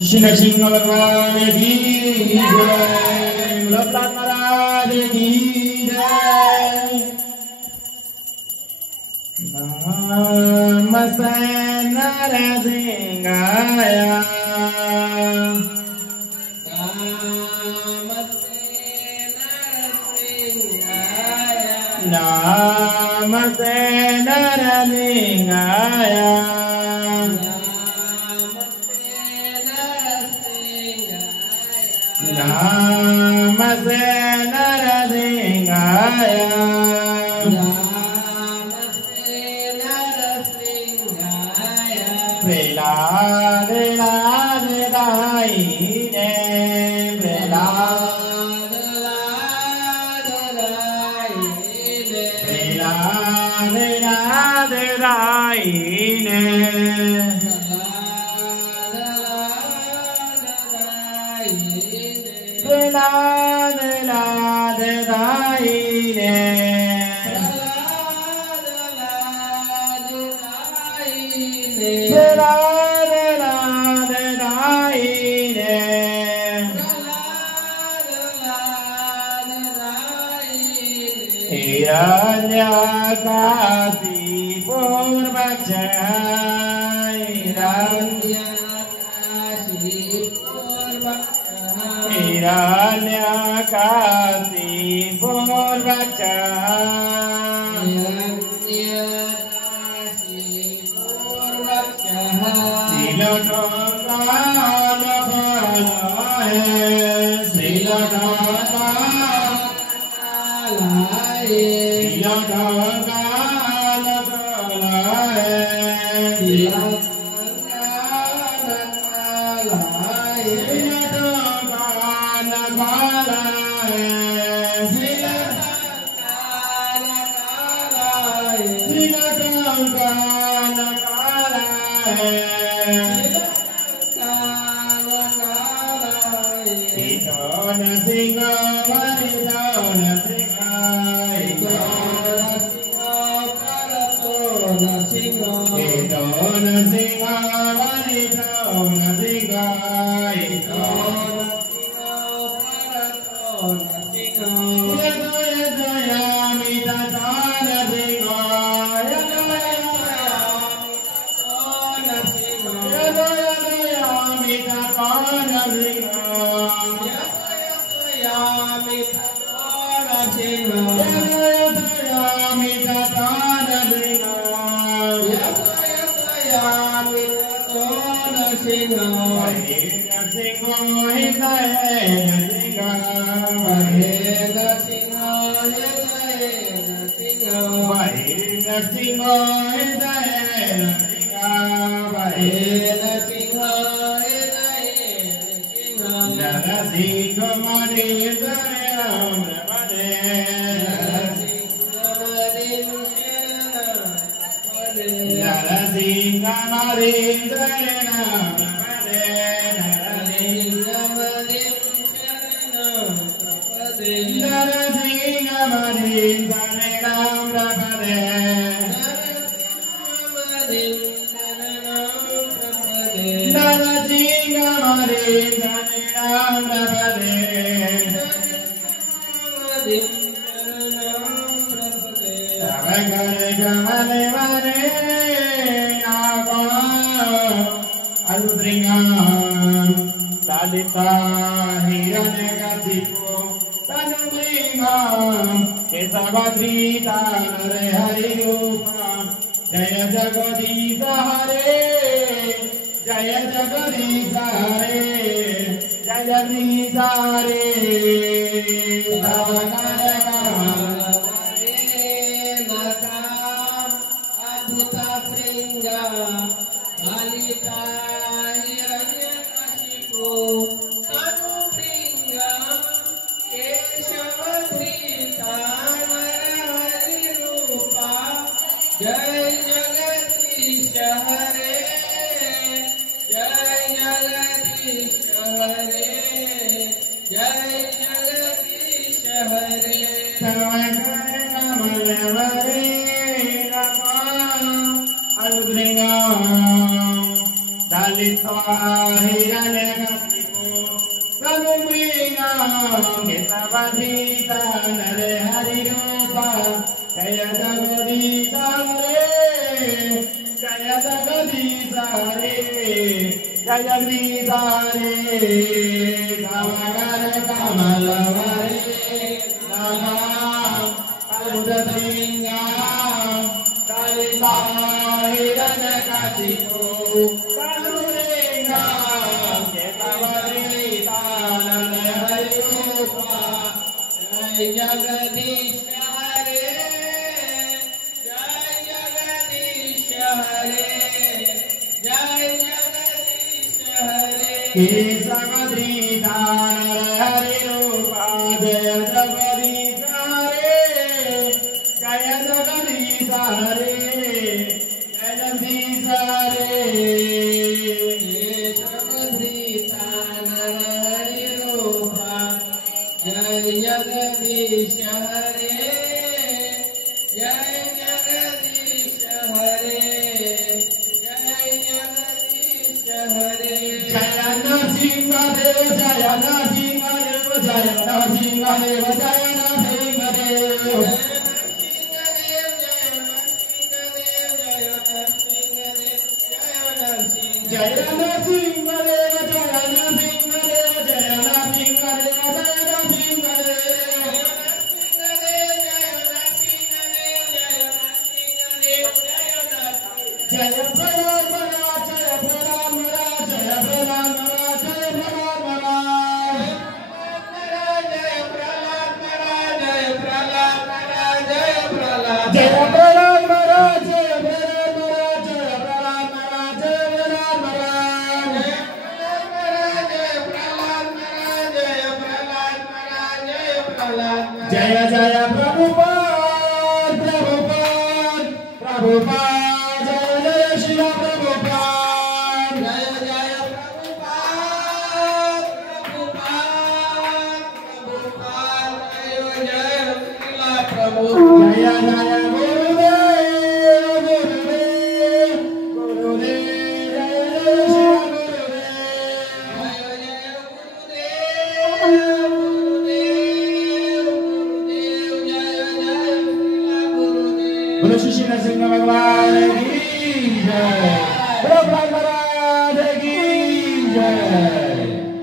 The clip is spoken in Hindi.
श्री नरसिंह भगवान की जय, लतार महाराज की जय। नमस्ते नरसिंहाया, नमस्ते नरसिंहाया, नमस्ते नरसिंहाया, नमस्ते नरसिंहाया। प्रहलाद लाद राईने, प्रहलाद लाद राईने, प्रहलाद लाद राईने, प्रहलाद लाद राईने, प्रहलाद लाद राईने, हिरण्यकाशी पूर्वज, हिरण्यकाशी पूर्वज, श्रीलोकाल बलाय, श्रीलोकाल बलाय, जय जगदीश हरे, जय जगदीश हरे, जय जगदीश हरे। अद्भुत श्रृंग ललिता हिरण्यकशिपु तनु भृंग केशव धृता नरहरि रूपा। जय जगदीश हरे, जय जगदीश हरे, जय जगदीश हरे। कमल वरे दलित्वा हिरण्य Ketavadita Nare Hari Rupa Jaya Jagadisha Re Jaya Jagadisha Re Jaya Jagadisha Re Kamagare Kamalavare Namam Kaludadringam Kalita Hiranakasipu Kaludringam Ketavadita Nare Hari Rupa Jai Jagadisha Hare Jai Jagadisha Hare Jai Jagadisha Hare Kesamadrita Hari Rupa Jaya Jagadisha Hare Jaya Jagadisha Hare Jaya Jagadisha Hare Kesamadrita Hari Rupa Jai Jagadisha Hare Jai Jagadisha Hare Jai Jagadisha Hare Jaya Narasimha Deva Jaya Narasimha Deva Jaya Narasimha Deva Jaya Narasimha Deva Jaya Narasimha Deva Jaya Narasimha Deva Jaya Narasimha Deva Jaya Narasimha Deva Jaya Prahlad Maharaj Jaya Prahlad Maharaj Jaya Prahlad Maharaj Jaya Prahlad Maharaj Jaya Prahlad Maharaj Jaya Prahlad Maharaj Jaya Prahlad Maharaj Jaya Prahlad Maharaj Jaya Prahlad Maharaj Jaya Prahlad Maharaj Jaya Prahlad Maharaj Jaya Prahlad Maharaj Jaya Prahlad Maharaj Jaya Jaya Prabhupada Prabhupada Prabhupada Jaya Jaya Shila Prabhupada Jaya Jaya Prabhupada Prabhupada Prabhupada Jaya Jaya Shila Prabhupada Jaya Jaya Gurudev Gurudev Gurudev Jaya Jaya Shila Gurudev Boलो Shri Nrsimha Bhagwan ki jai. Bolo Prabhupada